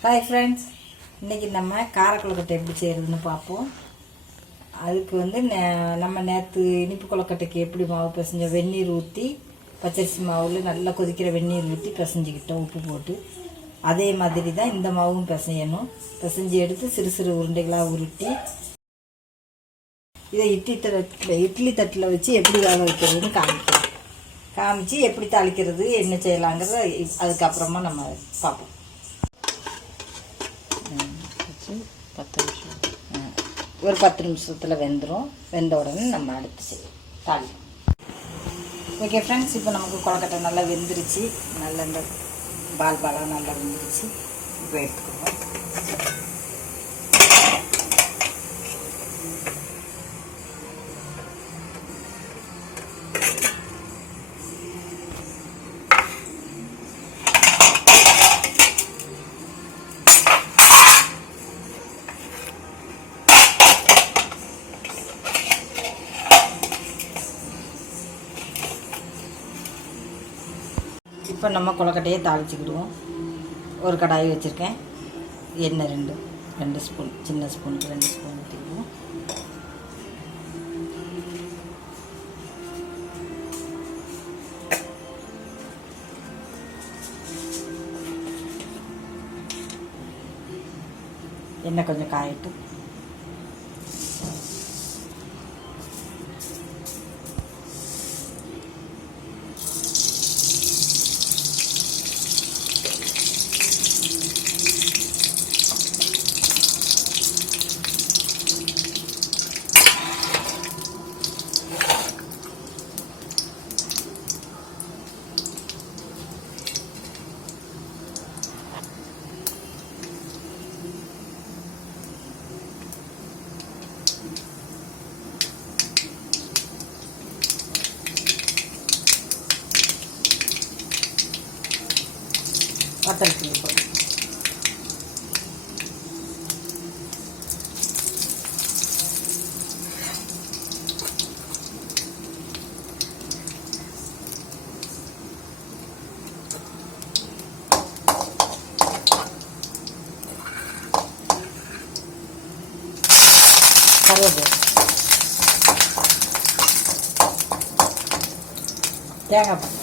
Hi friends, இன்றைக்கி நம்ம காரக்குழக்கட்டை எப்படி செய்கிறதுன்னு பார்ப்போம். அதுக்கு வந்து நம்ம நேற்று இனிப்பு கொழுக்கட்டைக்கு எப்படி மாவு பிசைஞ்சோம், வெந்நீர் ஊற்றி பச்சரிசி மாவில் நல்லா கொதிக்கிற வெந்நீர் ஊற்றி பிசைஞ்சிக்கிட்டோம் உப்பு போட்டு. அதே மாதிரி தான் இந்த மாவும் பிசையணும். பிசைஞ்சி எடுத்து சிறு சிறு உருண்டைகளாக உருட்டி இதை இட்லி தட்டில் வச்சு எப்படி வேக வைக்கிறதுன்னு காமிச்சு எப்படி தாளிக்கிறது என்ன செய்யலாங்கிறத அதுக்கப்புறமா நம்ம பார்ப்போம். 10 நிமிஷம் ஒரு 10 நிமிஷத்தில் வெந்துடும். வெந்த உடனே நம்ம அடுத்து செய்வோம் தாளிப்போம். ஓகே ஃப்ரெண்ட்ஸ், இப்போ நமக்கு கொழுக்கட்டை நல்லா வெந்துருச்சு. நல்ல இந்த பாலாக நல்லா வெந்துருச்சு. இப்போ எடுத்துக்குவோம். இப்போ நம்ம கொழுக்கட்டையை தாளிச்சுக்கிடுவோம். ஒரு கடாய் வச்சுருக்கேன். எண்ணெய் 2 ஸ்பூன், சின்ன ஸ்பூனுக்கு 2 ஸ்பூன் ஊற்றிக்குவோம். எண்ணெய் கொஞ்சம் காயட்டும். வத்தல் தூள் போடும். கருவேப்பிலை, தேங்காய் பால்.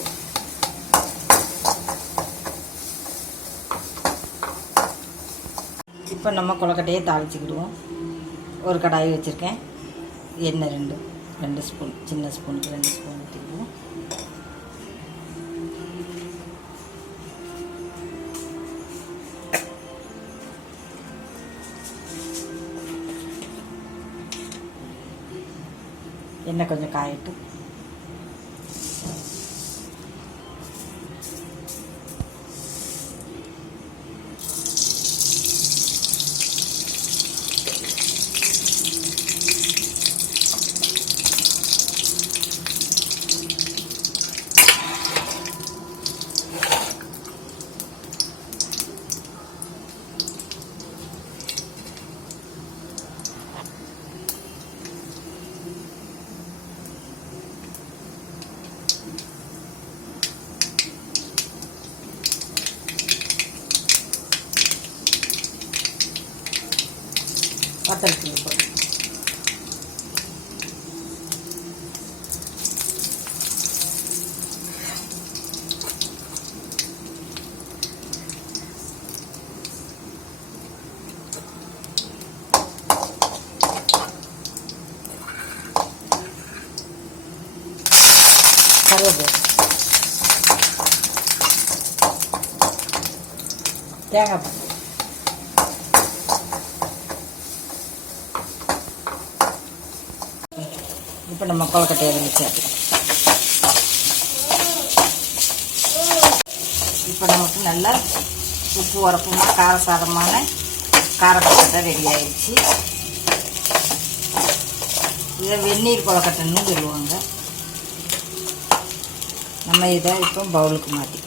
இப்போ நம்ம கொழுக்கட்டையை தாளிச்சுக்கிடுவோம். ஒரு கடாய் வச்சுருக்கேன். எண்ணெய் 2 ஸ்பூன், சின்ன ஸ்பூனுக்கு 2 ஸ்பூன் ஊற்றிக்குவோம். எண்ணெய் கொஞ்சம் காயட்டும். வத்தல் தூள் போடும். கருவேப்பிலை, தேங்காய் பால். இப்போ நம்ம கொழுக்கட்டையை வச்சு இப்போ நமக்கு நல்லா உப்பு உரப்புமா காரசாரமான காரக்கொழுக்கட்டை ரெடி ஆயிடுச்சு. இதை வெந்நீர் கொழுக்கட்டைன்னு சொல்லுவாங்க. நம்ம இதை இப்போ பவுலுக்கு மாற்றி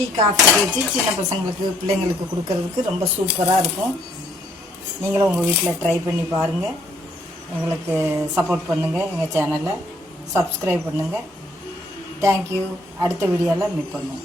டீ காஃபிக்கு வச்சு சின்ன பசங்களுக்கு பிள்ளைங்களுக்கு கொடுக்கறதுக்கு ரொம்ப சூப்பராக இருக்கும். நீங்களும் உங்கள் வீட்டில் ட்ரை பண்ணி பாருங்கள். எங்களுக்கு சப்போர்ட் பண்ணுங்கள். எங்கள் சேனலை சப்ஸ்கிரைப் பண்ணுங்கள். தேங்க்யூ. அடுத்த வீடியோவில் மீட் பண்ணுவோம்.